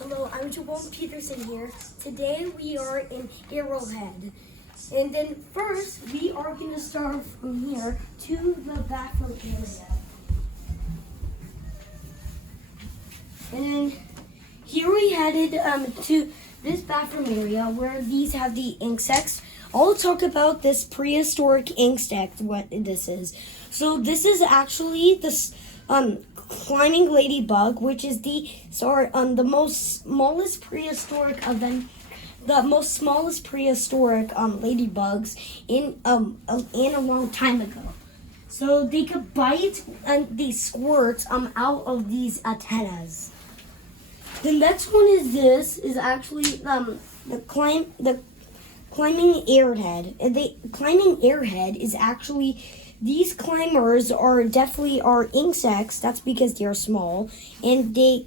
Hello, I'm Joao Peterson here. Today we are in Arrowhead. And then first, we are going to start from here to the bathroom area. And then here we headed to this bathroom area where these have the insects. I'll talk about this prehistoric insect, what this is. So this is actually this climbing ladybug, which is the most smallest prehistoric ladybugs in a long time ago. So they could bite and they squirt out of these antennas. The next one is actually the climbing airhead. And the climbing airhead is actually, these climbers are definitely insects. That's because they are small, and they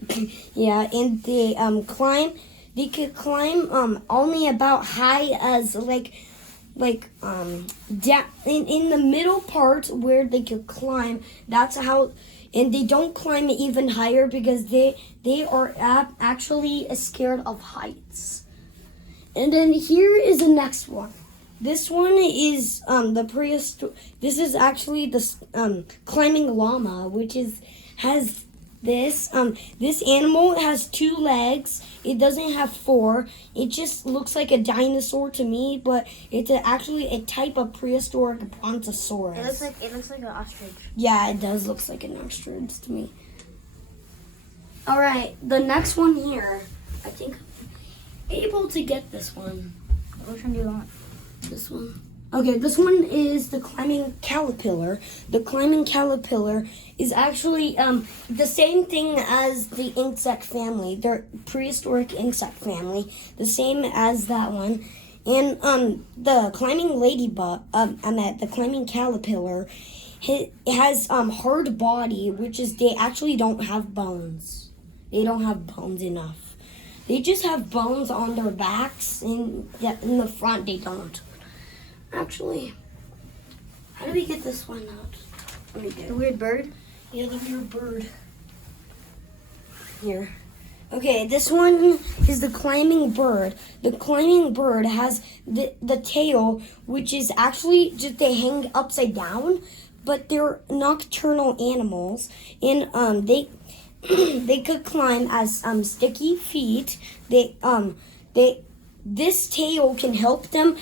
climb. They could climb only about high as down in the middle part where they could climb. That's how, and they don't climb even higher because they are actually scared of heights. And then here is the next one. This one is This is actually the climbing llama, which has this. This animal has 2 legs. It doesn't have 4. It just looks like a dinosaur to me, but it's actually a type of prehistoric brontosaurus. It looks like an ostrich. Yeah, it does look like an ostrich to me. All right, the next one here. I think I'm able to get this one. Which one do you want? This one. Okay, this one is the climbing caterpillar. The climbing caterpillar is actually the same thing as the insect family. They're prehistoric insect family, the same as that one. And the climbing ladybug, the climbing caterpillar, it has hard body, which is they actually don't have bones. They don't have bones enough. They just have bones on their backs, and in the front they don't. Actually, how do we get this one out? Let me get The weird bird? Yeah, the weird bird. Here. Okay, this one is the climbing bird. The climbing bird has the tail, which is actually just they hang upside down, but they're nocturnal animals, and they could climb as sticky feet. This tail can help them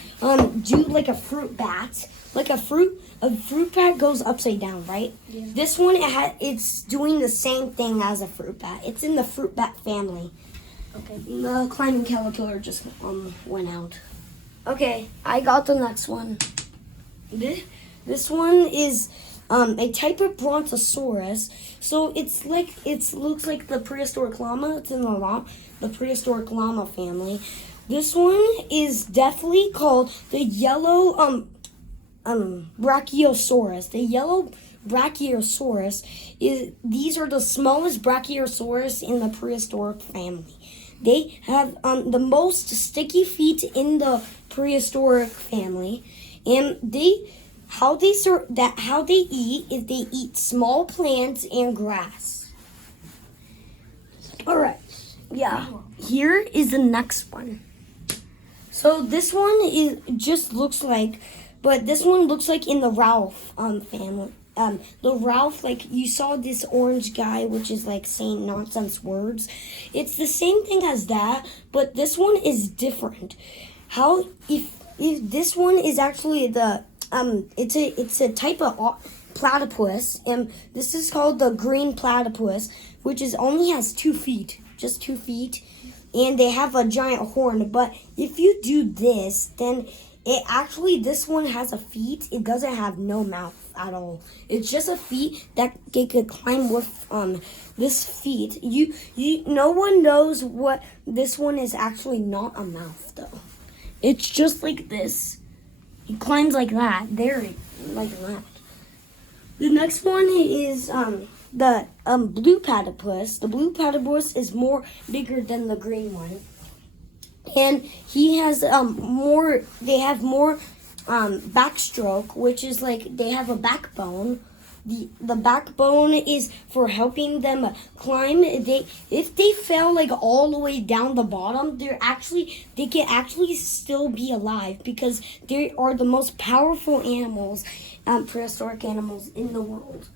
do like a fruit bat. Like a fruit bat goes upside down, right? Yeah. This one it's doing the same thing as a fruit bat. It's in the fruit bat family. Okay. The climbing caterpillar just went out. Okay, I got the next one. This one is a type of brontosaurus. So it looks like the prehistoric llama. It's in the prehistoric llama family. This one is definitely called the yellow brachiosaurus. The yellow brachiosaurus these are the smallest brachiosaurus in the prehistoric family. They have the most sticky feet in the prehistoric family, and how they eat is they eat small plants and grass. All right. Yeah. Here is the next one. So this one but this one looks like in the Ralph family. The Ralph, like you saw this orange guy, which is like saying nonsense words. It's the same thing as that, but this one is different. If this one is actually it's a type of platypus, and this is called the green platypus, which only has 2 feet, just 2 feet. And they have a giant horn, but if you do this, then this one has a feet. It doesn't have no mouth at all. It's just a feet that they could climb with this feet. No one knows what this one is actually not a mouth though. It's just like this. It climbs like that. There, like that. The next one is the blue platypus. The blue platypus is bigger than the green one, and he has They have more backstroke, which is like they have a backbone, the backbone is for helping them climb. If they fell like all the way down the bottom, they can actually still be alive because they are the most powerful animals, prehistoric animals in the world.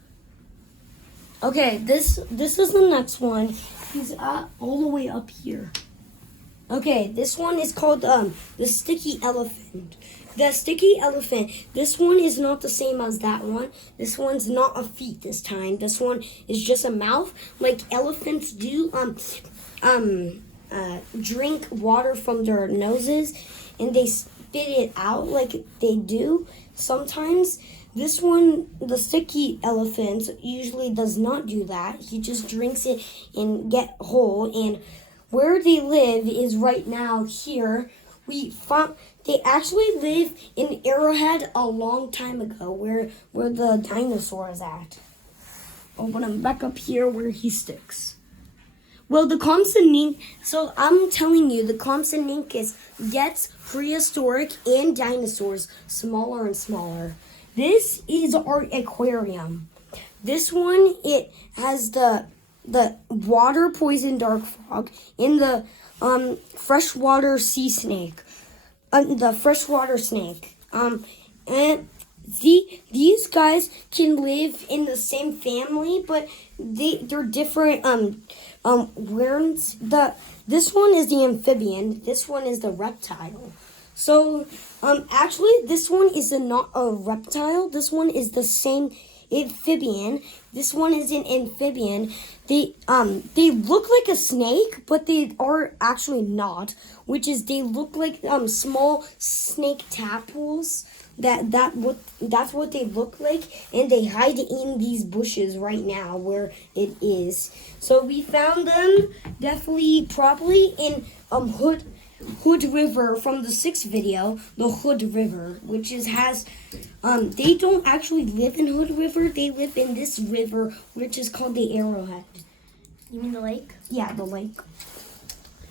Okay, this is the next one. He's all the way up here. Okay, this one is called the sticky elephant. The sticky elephant, this one is not the same as that one. This one's not a feet this time. This one is just a mouth, like elephants do. Drink water from their noses, and they spit it out like they do sometimes. This one, the sticky elephant, usually does not do that. He just drinks it and get whole. And where they live is right now here. They actually lived in Arrowhead a long time ago, where the dinosaur is at. I'll put him back up here where he sticks. Well, the Compsognathus, so I'm telling you, the Compsognathus gets prehistoric and dinosaurs smaller and smaller. This is our aquarium. This one, it has the water poison dark frog and the freshwater sea snake. The freshwater snake. And these guys can live in the same family, but they're different worms. This one is the amphibian. This one is the reptile. So actually, this one is not a reptile. This one is the same amphibian. This one is an amphibian. They look like a snake, but they are actually not. Which is they look like small snake tadpoles. That's what they look like, and they hide in these bushes right now where it is. So we found them definitely properly in Hood River from the 6th video, the Hood River, which has they don't actually live in Hood River. They live in this river, which is called the Arrowhead. You mean the lake? Yeah, the lake.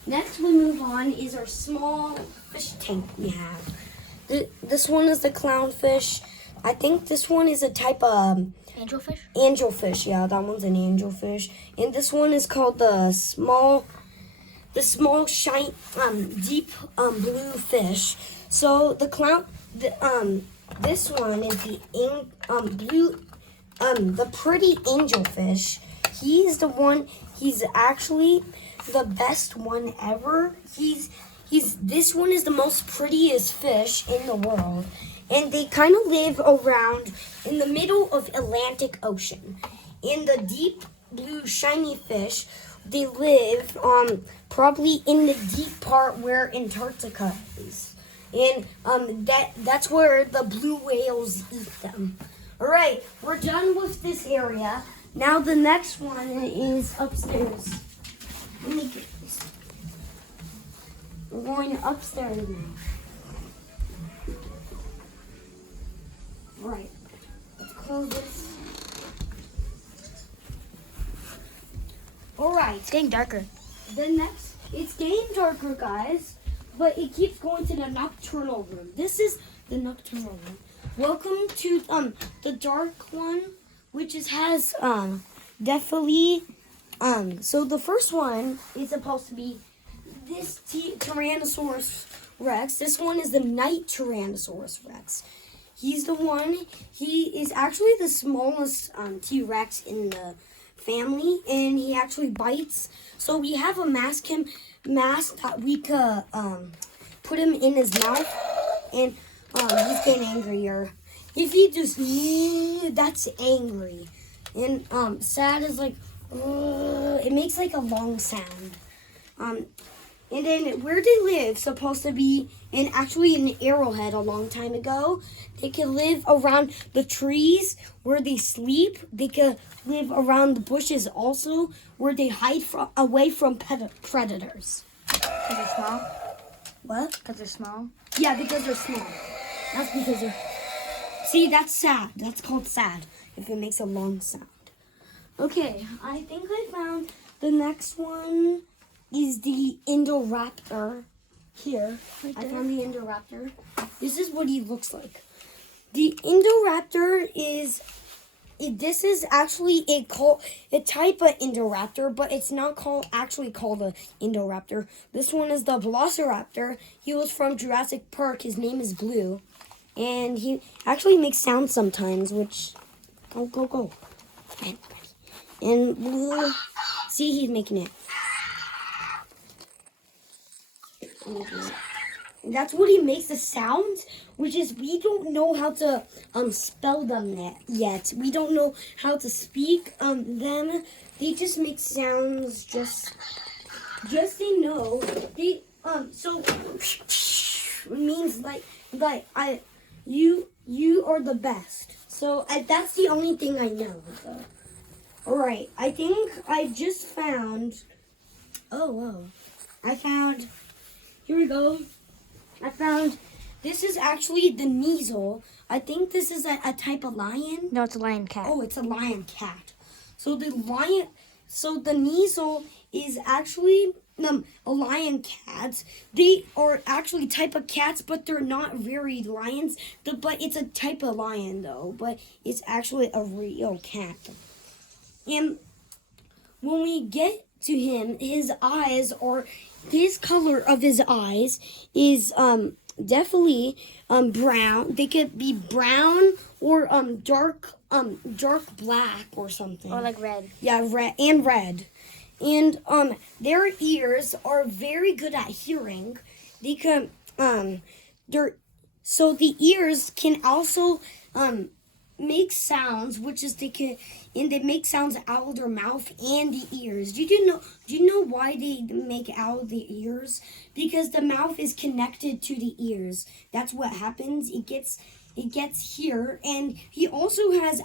Next we move on is our small fish tank we have. This one is the clownfish. I think this one is a type of Angelfish? Angelfish, yeah, that one's an angelfish. And this one is called the small shine deep blue fish. So this one is the pretty angelfish. He's actually the best one ever. This one is the most prettiest fish in the world. And they kind of live around in the middle of Atlantic Ocean. In the deep blue shiny fish, they live probably in the deep part where Antarctica is. And that's where the blue whales eat them. Alright, we're done with this area. Now the next one is upstairs. Let me get this. We're going upstairs now. Right. Let's close this. Alright. It's getting darker. It's getting darker, guys, but it keeps going to the nocturnal room. This is the nocturnal room. Welcome to the dark one, which has definitely so the first one is supposed to be this Tyrannosaurus Rex. This one is the night Tyrannosaurus Rex. He's the one. He is actually the smallest T-Rex in the family, and he actually bites. So we have a mask that we could put him in his mouth, and he's getting angrier. If he just that's angry, and sad is like it makes like a long sound. And then where they live, supposed to be actually in Arrowhead a long time ago. They can live around the trees where they sleep. They could live around the bushes also, where they hide away from predators. Because they're small? What? Because they're small? Yeah, because they're small. That's because they're... See, that's sad. That's called sad, if it makes a long sound. Okay, I think I found the next one is the Indoraptor. Here, Right I there. found the Indoraptor. This is what he looks like. The Indoraptor is this is actually a type of Indoraptor, but it's not actually called a Indoraptor. This one is the Velociraptor. He was from Jurassic Park. His name is Blue, and he actually makes sounds sometimes. Which go. And Blue, see, he's making it. That's what he makes the sounds, which is we don't know how to spell them yet. We don't know how to speak them. They just make sounds. Just they know they so it means you are the best. So that's the only thing I know. So. All right, I think I just found. Oh whoa! Here we go. I found, this is actually the Neasel. I think this is a type of lion. No, it's a lion cat. Oh, it's a lion cat. So the Neasel is actually a lion cat. They are actually type of cats, but they're not very lions. But it's a type of lion though. But it's actually a real cat. And when we get to him, his eyes or this color of his eyes is definitely brown. They could be brown or dark black or something. Or like red. Yeah, red. And their ears are very good at hearing. They can so the ears can also make sounds, which is they make sounds out of their mouth and the ears. Do you know why they make out of the ears? Because the mouth is connected to the ears. That's what happens. It gets here, and he also has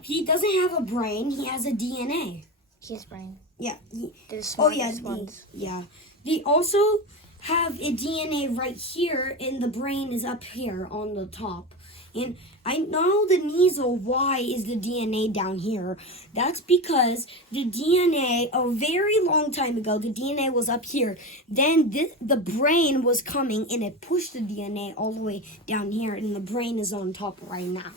he doesn't have a brain. He has a DNA. He has brain. Yeah. They're the smartest ones. Yeah. They also have a DNA right here, and the brain is up here on the top. And I know the Neasel, why is the DNA down here? That's because the DNA, a very long time ago, the DNA was up here. Then the brain was coming, and it pushed the DNA all the way down here, and the brain is on top right now.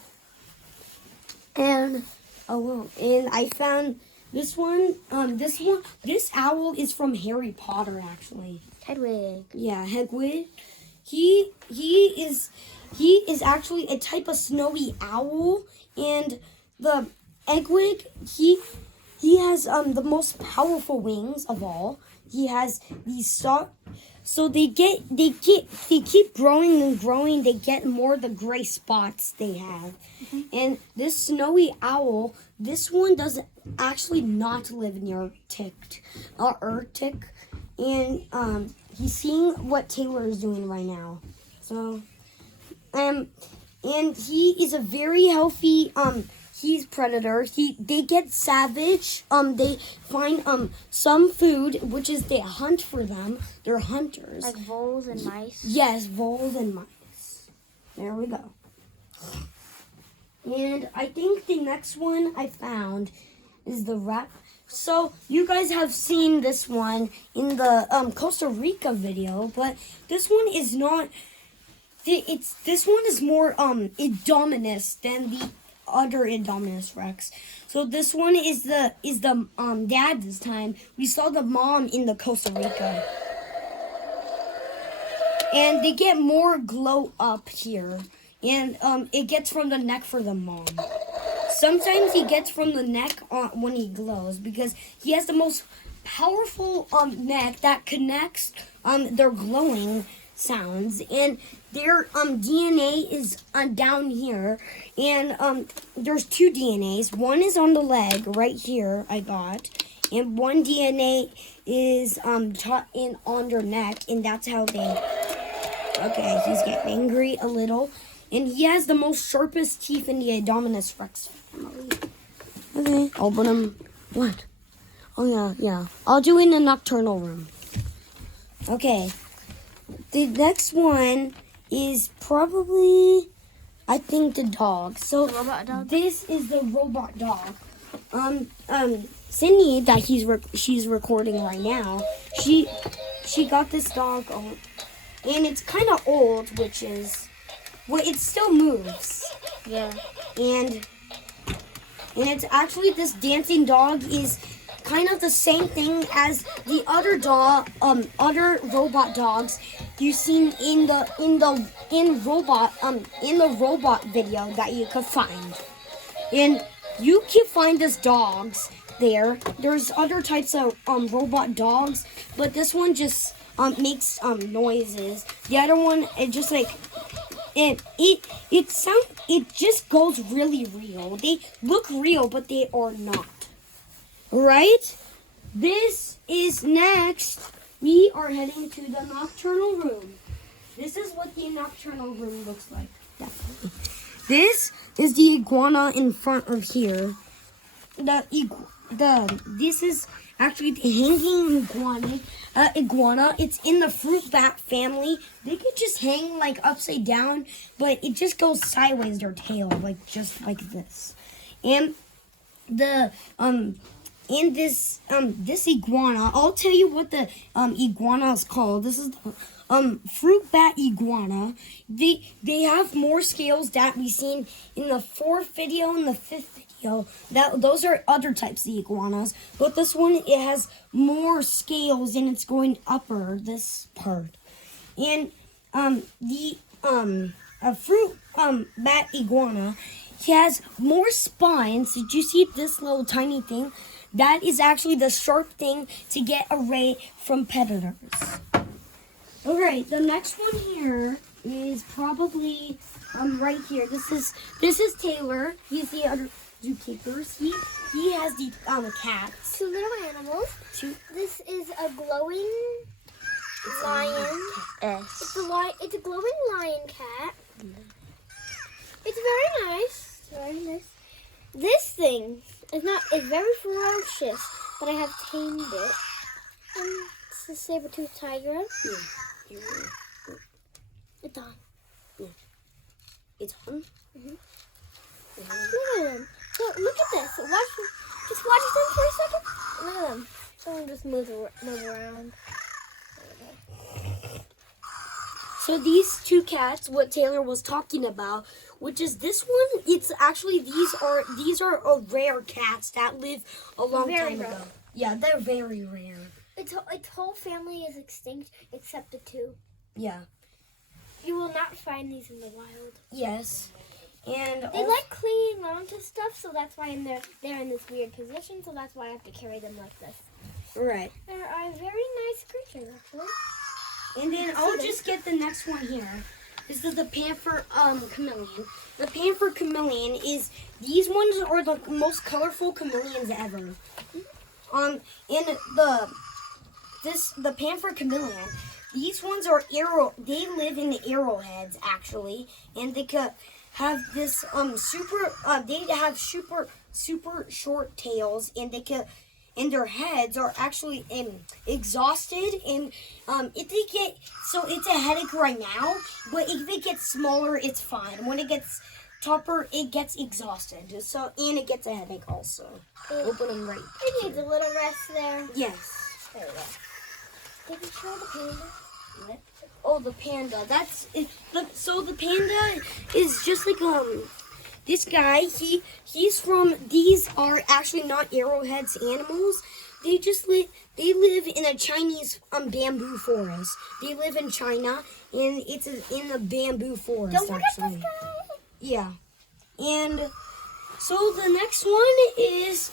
And, and I found this one. This owl is from Harry Potter, actually. Hedwig. Yeah, Hedwig. He is actually a type of snowy owl, and the Egwig, he has the most powerful wings of all. He has these so they keep growing and growing. They get more the gray spots they have. Mm-hmm. And this snowy owl, this one does actually not live in the Arctic, and he's seeing what Taylor is doing right now. So. And he is a very healthy he's predator. They get savage. They find some food, which is they hunt for them. They're hunters. Like voles and mice? Yes, voles and mice. There we go. And I think the next one I found is the rat. So you guys have seen this one in the Costa Rica video, but this one is not. This one is more Indominus than the other Indominus Rex. So this one is the dad this time. We saw the mom in the Costa Rica. And they get more glow up here. And it gets from the neck for the mom. Sometimes he gets from the neck when he glows because he has the most powerful neck that connects their glowing sounds, and their DNA is down here, and there's two DNAs. One is on the leg right here I got, and one DNA is on their neck, and that's how they. Okay, he's getting angry a little, and he has the most sharpest teeth in the Indominus Rex family. Okay, open him. What? Oh yeah. I'll do it in the nocturnal room. Okay. The next one is probably, I think, the dog. So robot dog? This is the robot dog. Sydney, that she's recording right now. She got this dog, and it's kind of old, which is, well, it still moves. Yeah. And and it's actually this dancing dog is kind of the same thing as the other other robot dogs you've seen in the robot video that you could find. And you can find these dogs there. There's other types of robot dogs, but this one just makes noises. The other one, it just like it just goes really real. They look real, but they are not. Right? This is next. We are heading to the nocturnal room. This is what the nocturnal room looks like. Definitely. This is the iguana in front of here. This is actually the hanging iguana. It's in the fruit bat family. They could just hang like upside down, but it just goes sideways, their tail, like just like this. And this iguana, I'll tell you what the iguana is called. This is the fruit bat iguana. They have more scales that we've seen in the 4th video and the 5th video. Those are other types of iguanas, but this one, it has more scales and it's going upper, this part. And the fruit bat iguana, he has more spines. Did you see this little tiny thing? That is actually the sharp thing to get away from predators. Alright, the next one here is probably right here. This is Taylor. He's the other zookeepers. He has the cats. 2 little animals. This is a glowing lion. S. It's a glowing lion cat. It's very nice. This thing is very ferocious, but I have tamed it. It's a saber-toothed tiger. It's on. It's on? Mm-hmm. Look at them. Look at this. Just watch them for a second. Look at them. Someone just move around. So these 2 cats, what Taylor was talking about, which is this one, it's actually these are rare cats that live a long time ago. Yeah, they're very rare. Its whole family is extinct except the 2. Yeah. You will not find these in the wild. Yes. And they like clinging on to stuff, so that's why they're in this weird position, so that's why I have to carry them like this. Right. They're a very nice creature, actually. And then I'll just get the next one here. This is the panther chameleon. The panther chameleon these ones are the most colorful chameleons ever. The panther chameleon, these ones are they live in the arrowheads actually, and they could have this they have super short tails, and and their heads are actually exhausted, and if they get, so it's a headache right now, but if it gets smaller, it's fine. When it gets tougher, it gets exhausted, so, and it gets a headache also. Open them right. It needs a little rest there. Yes. There we go. Did you show the panda? What? Oh, the panda. That's it. So the panda is just like this guy. He's from. These are actually not arrowheads animals. They live in a Chinese bamboo forest. They live in China, and it's in the bamboo forest. Don't forget actually. this guy. Yeah, and so the next one is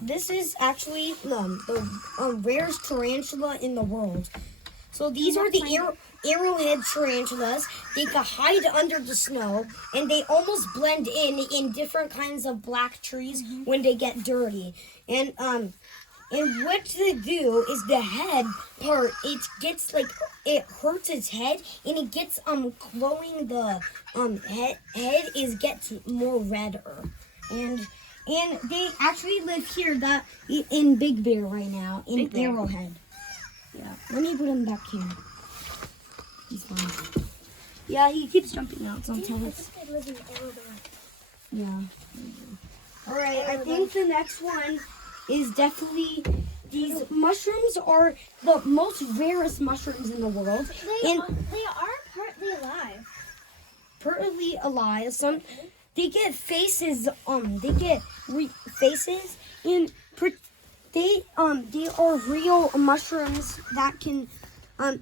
this is actually the rarest tarantula in the world. So these are the arrowhead tarantulas. They can hide under the snow, and they almost blend in different kinds of black trees when they get dirty. And what they do is the head part, it gets like, it hurts its head, and it gets glowing. The head gets more redder, and they actually live here in Big Bear right now in Arrowhead. Yeah, let me put him back here. He's fine. Yeah, he keeps jumping out sometimes. Yeah. All right, I think the next one is definitely, these mushrooms are the most rarest mushrooms in the world. They are partly alive. Partly alive. they get faces. They get faces, and they are real mushrooms that can.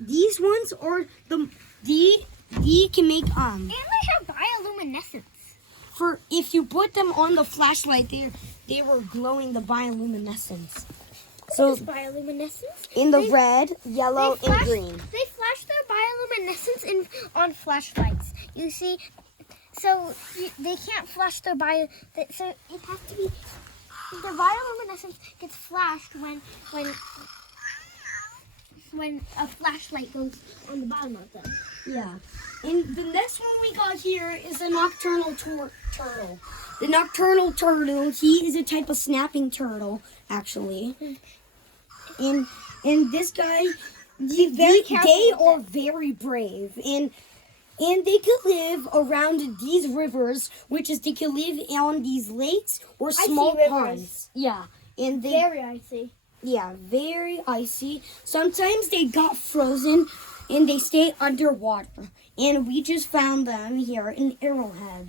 These ones are they can make And they have bioluminescence. for if you put them on the flashlight, they were glowing the bioluminescence. So Bioluminescence. in the red, yellow, and green. They flash their bioluminescence on flashlights. You see, so they can't flash their so it has to be their bioluminescence gets flashed when a flashlight goes on the bottom of them. Yeah. And the next one we got here is a nocturnal turtle. The nocturnal turtle, he is a type of snapping turtle, actually. And this guy, they are very brave, and they can live around these rivers, which is they can live on these lakes or small ponds. Yeah, and they Very icy. yeah, very icy. Sometimes they got frozen, and they stay underwater. And we just found them here in Arrowhead.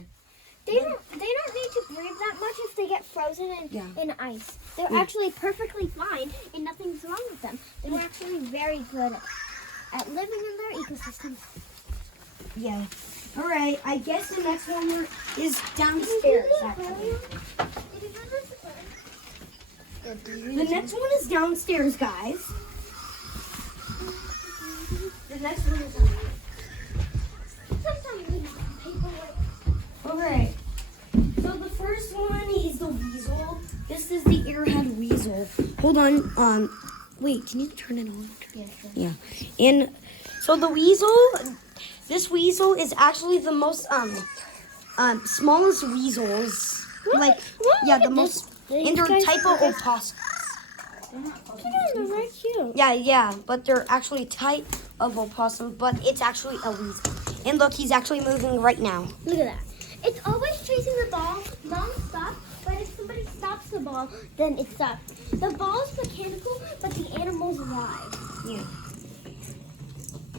They don't need to breathe that much if they get frozen in ice. They're actually perfectly fine and nothing's wrong with them. They're actually very good at living in their ecosystem. Yeah. All right. I guess the next one is downstairs. Actually. The next one is downstairs, guys. The next one is downstairs. Alright, so the first one is the weasel. This is the Arrowhead weasel. Hold on, wait, can you turn it on? Yeah, sure. Yeah, and so the weasel, this weasel is actually the most, smallest weasels. Like, yeah, the most, and they're type of opossums. They're very cute. Yeah, but they're actually type of opossum, but it's actually a weasel. And look, he's actually moving right now. Look at that. It's always chasing the ball non-stop, but if somebody stops the ball, then it stops. The ball's mechanical, but the animal's alive. Yeah.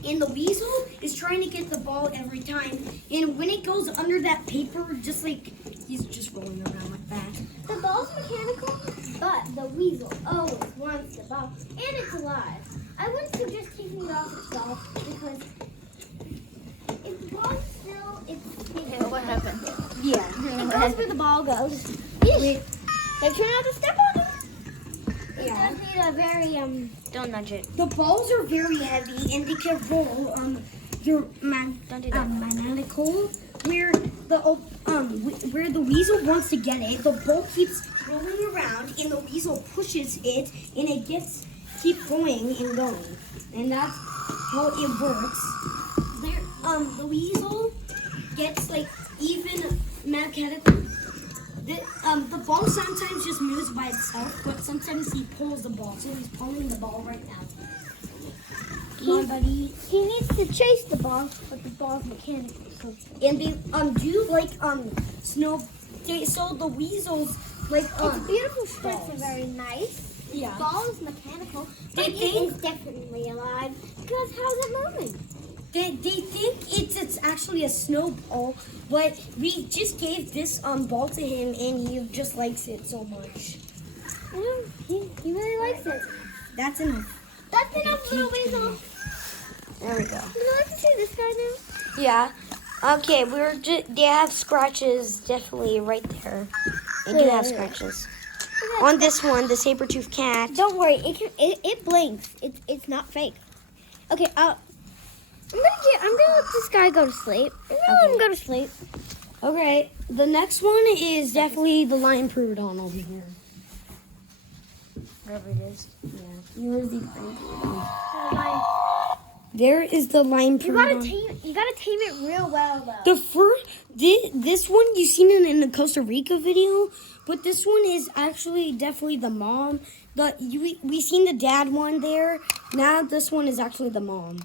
And the weasel is trying to get the ball every time. And when it goes under that paper, just like, he's just rolling around like that. The ball's mechanical, but the weasel always wants the ball, and it's alive. I wouldn't suggest taking it off its ball, because if the ball's still, What happened? Yeah. it goes where the ball goes. Wait. They try not to step on it. It Yeah. does need a very, Don't nudge it. The balls are very heavy and they can roll your Don't do that. maniacal where the weasel wants to get it. The ball keeps rolling around and the weasel pushes it and it keep going and going. And that's how it works. The weasel gets like even mechanical. The ball sometimes just moves by itself, but sometimes he pulls the ball. So he's pulling the ball right now. Come on, buddy. he needs to chase the ball, but the ball's mechanical. So And they do like snow. So the weasels like its beautiful strips are balls. very nice. Yeah. Ball is mechanical, but They it think- is definitely alive because how's it moving? They think it's actually a snowball, but we just gave this ball to him and he just likes it so much. Yeah, he really likes it. That's enough. That's enough, little weasel. There we go. Would you like to see this guy now? Yeah. Okay, they have scratches definitely right there. They do have scratches. On this one, the saber-toothed cat. Don't worry, it blinks. It's not fake. Okay, I'm gonna let this guy go to sleep. I'm gonna let him go to sleep. Okay, the next one is definitely the lion prudon over here. Wherever it is. Yeah, here's the lion prudon. There is the lion You gotta prudon. you gotta tame it real well though. The first, this one you seen it in the Costa Rica video, but this one is actually definitely the mom. We seen the dad one there. Now this one is actually the mom.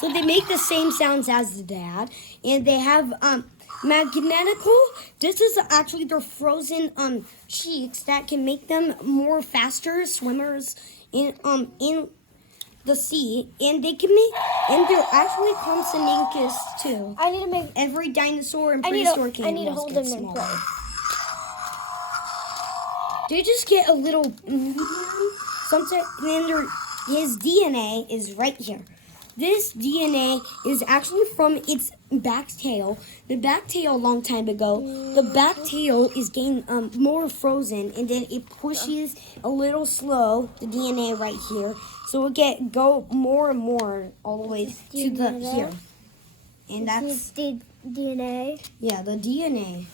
So they make the same sounds as the dad, and they have magnetical. This is actually their frozen cheeks that can make them more faster swimmers in the sea, and they can make, and they're actually consonanticus too. I need to make. Every dinosaur and I need prehistoric to. I need to animals hold get them in smaller. place. They just get a little medium. Sometimes, and his DNA is right here. This DNA is actually from its back tail. The back tail a long time ago. The back tail is getting more frozen, and then it pushes a little slow the DNA right here, so it go more and more all the way to the here. And that's the DNA. yeah, the DNA.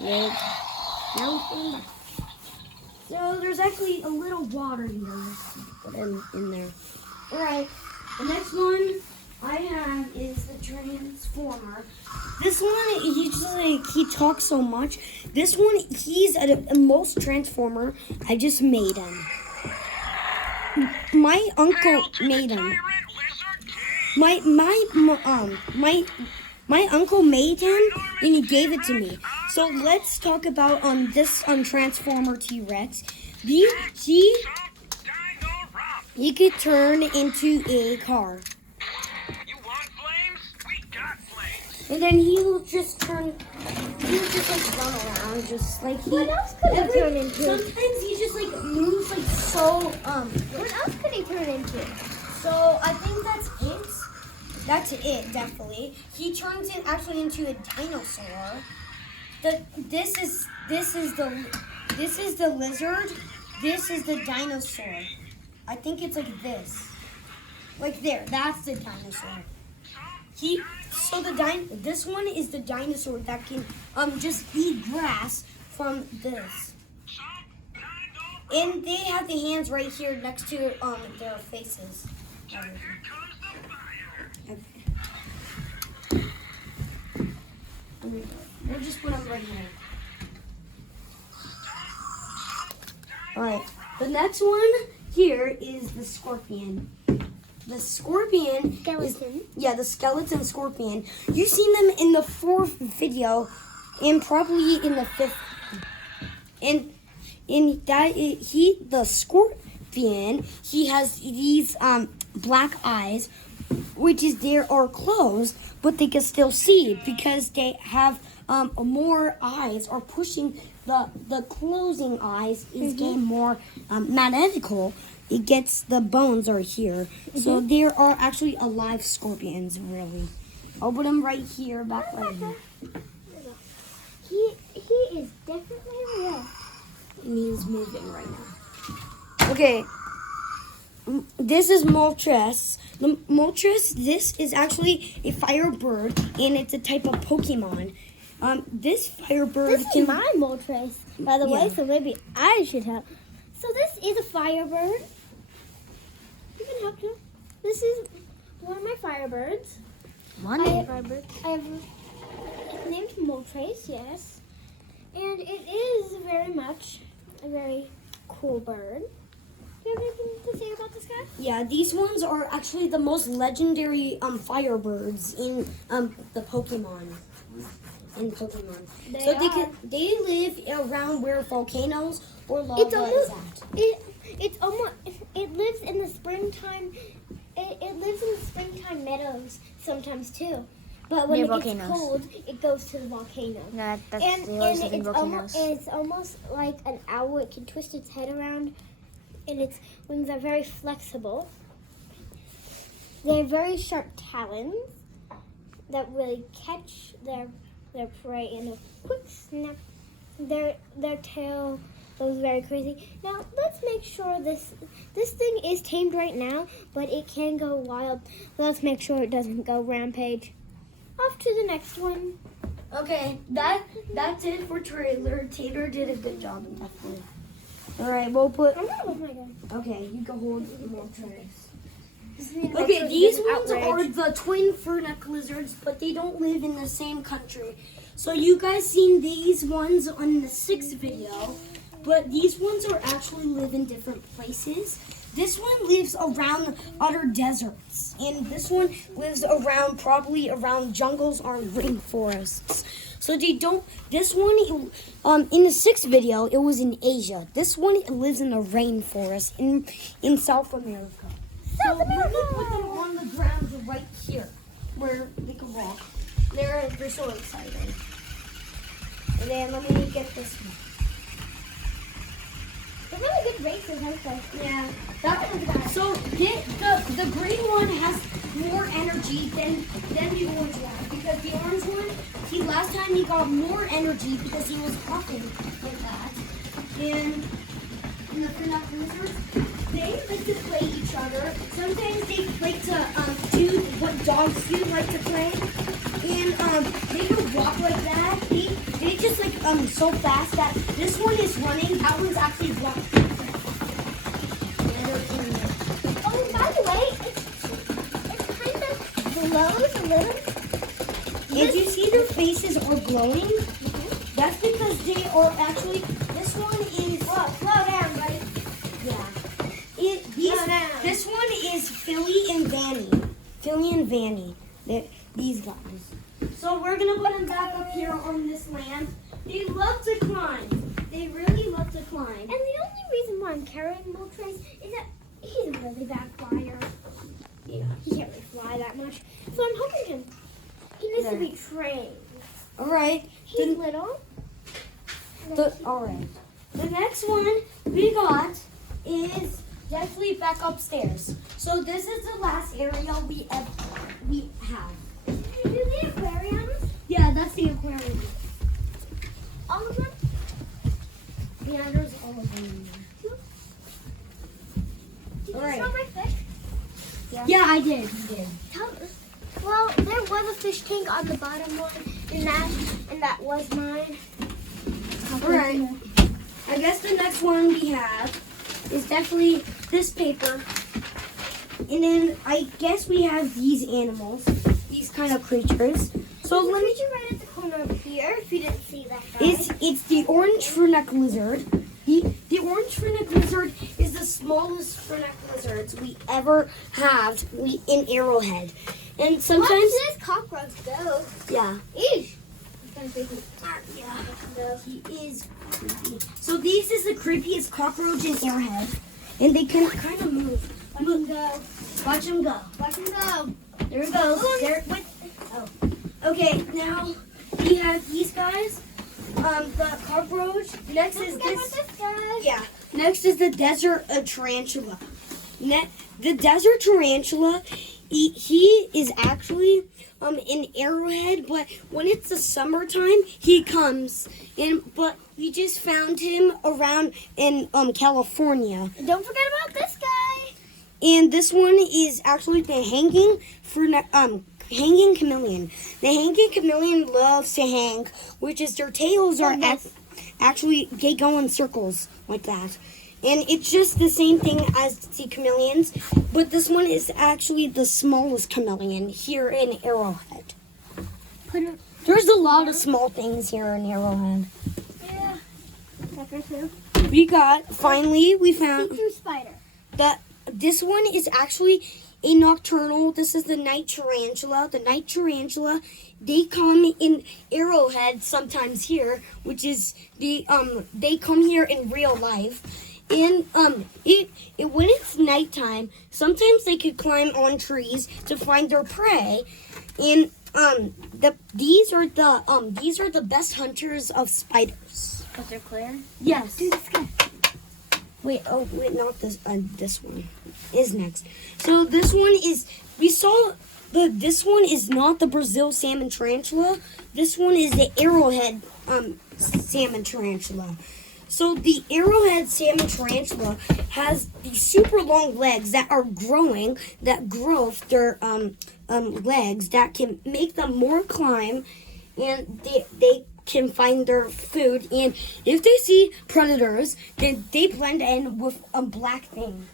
Right. Now, so there's actually a little water here. Put in there. All right. The next one I have is the Transformer. This one, he talks so much. This one, he's a most Transformer. I just made him. My uncle made him. My uncle made him, and he gave it to me. So let's talk about this Transformer T-Rex. He could turn into a car. You want flames? We got flames. And then he will just turn, he will just like run around, just like he. What else could he turn into? Sometimes he just like moves like so, What else could he turn into? So I think that's it. That's it, definitely. He turns it actually into a dinosaur. This is the lizard. This is the dinosaur. I think it's like this. Like there, that's the dinosaur. This one is the dinosaur that can just eat grass from this. And they have the hands right here next to their faces. We'll just put them right here. Alright, the next one here is the scorpion. The scorpion Skeleton. The skeleton scorpion. You've seen them in the 4th video and probably in the 5th. And the scorpion, he has these black eyes, which is they are closed, but they can still see because they have more eyes, or pushing the closing eyes is getting more magnetical. It gets the bones are here, so there are actually alive scorpions. Really, I'll put them right here, back right here. He is definitely real. And he's moving right now. Okay. This is Moltres. The Moltres, this is actually a firebird, and it's a type of Pokemon. This firebird This is my Moltres, by the way, Yeah. so maybe I should help. So this is a firebird. You can help too. This is one of my firebirds. One I- firebird. I have named Moltres, yes. And it is very much a very cool bird. Do you have anything to say about this guy? Yeah, these ones are actually the most legendary firebirds in the Pokemon. They So are. they live around where volcanoes or lava It's almost is at. it lives in the springtime. It lives in the springtime meadows sometimes too. But when Near it volcanoes. gets cold, it goes to the volcano. That's And, they and always live in it's, volcanoes. it's almost like an owl. It can twist its head around, and its wings are very flexible. They have very sharp talons that really catch their prey in a quick snap. Their tail goes very crazy. Now let's make sure this thing is tamed right now, but it can go wild. Let's make sure it doesn't go rampage. Off to the next one. Okay, that's it for trailer. Tater did a good job, definitely. All right, we'll put. I'm gonna hold my gun. Okay, you can hold more trays. Just need to make Okay, sure it these doesn't ones are outrage. the twin fur-neck lizards, but they don't live in the same country. So you guys seen these ones on the 6th video, but these ones are actually live in different places. This one lives around utter deserts, and this one lives probably around jungles or rainforests. So they don't. This one, in the 6th video, it was in Asia. This one lives in the rainforest in South America. So let me put them on the ground right here, where they can walk. They're so excited. And then let me get this one. They're really good races, aren't they? Yeah. That one's got. So the green one has more energy than the orange one, because the orange one, last time he got more energy because he was huffing like that. And the Finnock lizards, they like to play each other. Sometimes they like to do what dogs do, like to play. And they can walk like that. They just like so fast that this one is running, that one's actually walking. Oh, by the way, it's kind of glows a little. If you see their faces are glowing, that's because they are actually, this one is, Slow down, buddy. yeah. Slow down. This one is Philly and Vanny. Philly and Vanny. These guys. So we're going to put them back up here on this land. They love to climb. They really love to climb. And the only reason why I'm carrying Moltres is that he's a really bad flyer. Yeah. He can't really fly that much. So I'm hoping he needs to be trained. All right. He's little. All right. The next one we got is definitely back upstairs. So this is the last area we have. Do the aquariums? Yeah, that's the aquarium. All of them? Yeah, there's all of them in there. Did All you right. show my fish? Yeah, I did. You did. Well, there was a fish tank on the bottom one, and that was mine. All right. I guess the next one we have is definitely this paper. And then I guess we have these animals, these kind of creatures. So let me. Right at the corner over here, if you didn't see that guy. It's the orange fur-neck lizard. The orange fur-neck lizard is the smallest fur-neck lizards we ever have in Arrowhead. And sometimes, Watch this cockroach go. yeah, Eesh. yeah, he is creepy. So this is the creepiest cockroach in Arrowhead, and they can kind of move. Watch him go. Watch him go. Watch him go. There he goes. There. Oh. Okay. Now we have these guys. The cockroach. Next is this. This guy. Yeah. Next is the desert tarantula. The desert tarantula, he is actually in Arrowhead, but when it's the summertime, he comes in. But we just found him around in California. And don't forget about this guy. And this one is actually the hanging chameleon. The hanging chameleon loves to hang, which is their tails are actually, they go in circles like that. And it's just the same thing as the chameleons, but this one is actually the smallest chameleon here in Arrowhead. There's a lot of small things here in Arrowhead. Yeah. Pepper too. We found See-through spider. this one is actually a nocturnal. This is the night tarantula. The night tarantula, they come in Arrowhead sometimes here, which is they come here in real life. And when it's nighttime, sometimes they could climb on trees to find their prey. And these are the best hunters of spiders. Was there clear? Yes. Wait, not this. This one is next. So this one is. This one is not the Brazil salmon tarantula. This one is the Arrowhead salmon tarantula. So the Arrowhead salmon tarantula has these super long legs that are growing, that grow their legs that can make them more climb, and they can find their food. And if they see predators, then they blend in with a black thing.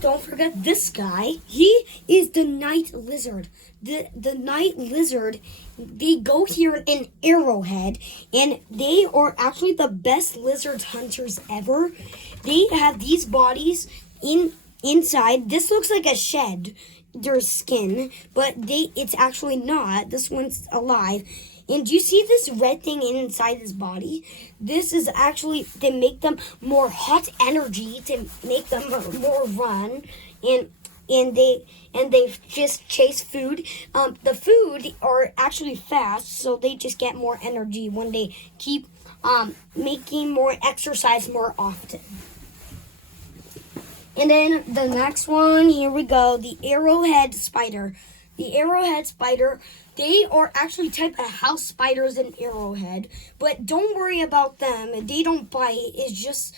Don't forget this guy. He is the night lizard. The night lizard, they go here in Arrowhead, and they are actually the best lizard hunters ever. They have these bodies inside. This looks like a shed, their skin, but it's actually not. This one's alive. And do you see this red thing inside his body? This is actually to make them more hot energy, to make them more run, and they just chase food. The food are actually fast, so they just get more energy when they keep making more exercise more often. And then the next one, here we go, the arrowhead spider. The arrowhead spider, they are actually type of house spiders in Arrowhead, but don't worry about them. They don't bite. It's just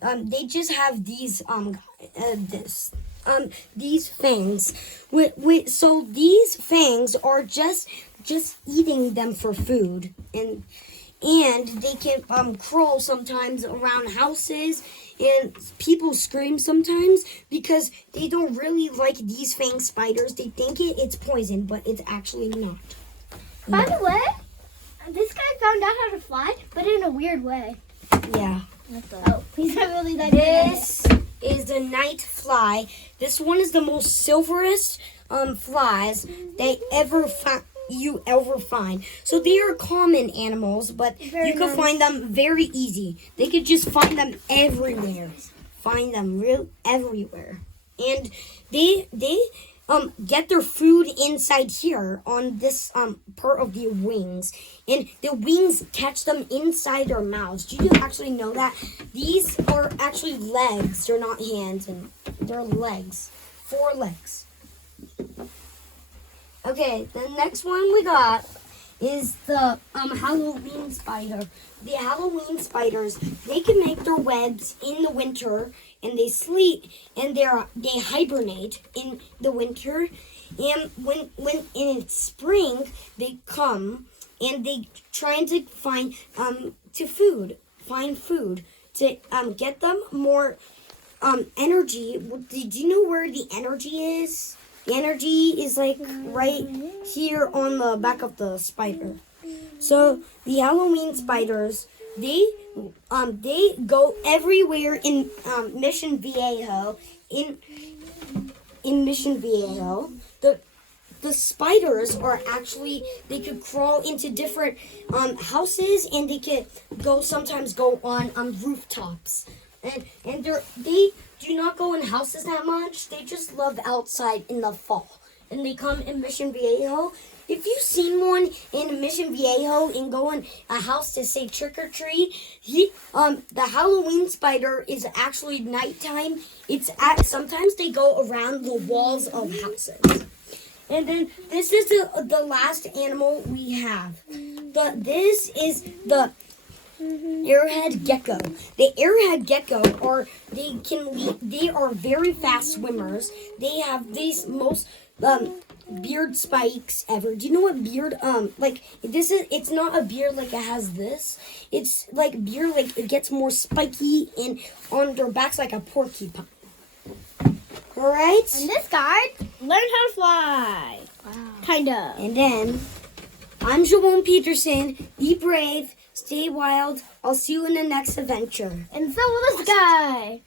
they just have these these fangs. So these fangs are just eating them for food, and they can crawl sometimes around houses, and people scream sometimes because they don't really like these fang spiders. They think it's poison, but it's actually not. By the way, this guy found out how to fly, but in a weird way. Yeah. Oh, he's not really that good at it. This is the night fly. This one is the most silverest flies you ever find. So they are common animals, but you can find them very easy. They could just find them everywhere. Find them everywhere. And they get their food inside here on this part of the wings. And the wings catch them inside their mouths. Do you actually know that? These are actually legs. They're not hands, and they're legs. 4 legs. Okay, the next one we got is the Halloween spider. The Halloween spiders, they can make their webs in the winter, and they sleep, and they hibernate in the winter. And when in spring they come, and they trying to find food to get them more energy. Did you know where the energy is? The energy is like right here on the back of the spider. So the Halloween spiders, they go everywhere in Mission Viejo. In Mission Viejo, the spiders are actually, they could crawl into different houses, and they could sometimes go on rooftops. And they do not go in houses that much. They just love outside in the fall. And they come in Mission Viejo. If you've seen one in Mission Viejo and go in a house to say trick or treat, the Halloween spider is actually nighttime. Sometimes they go around the walls of houses. And then this is the last animal we have. This is the Arrowhead gecko. The arrowhead gecko they are very fast swimmers. They have these most beard spikes ever. Do you know what beard it's not a beard like it has this. It's like beard like it gets more spiky and on their backs like a porcupine. Alright? And this guy learned how to fly. Wow. Kinda. And then I'm Joao Peterson. Be brave. Stay wild. I'll see you in the next adventure. And so will this guy.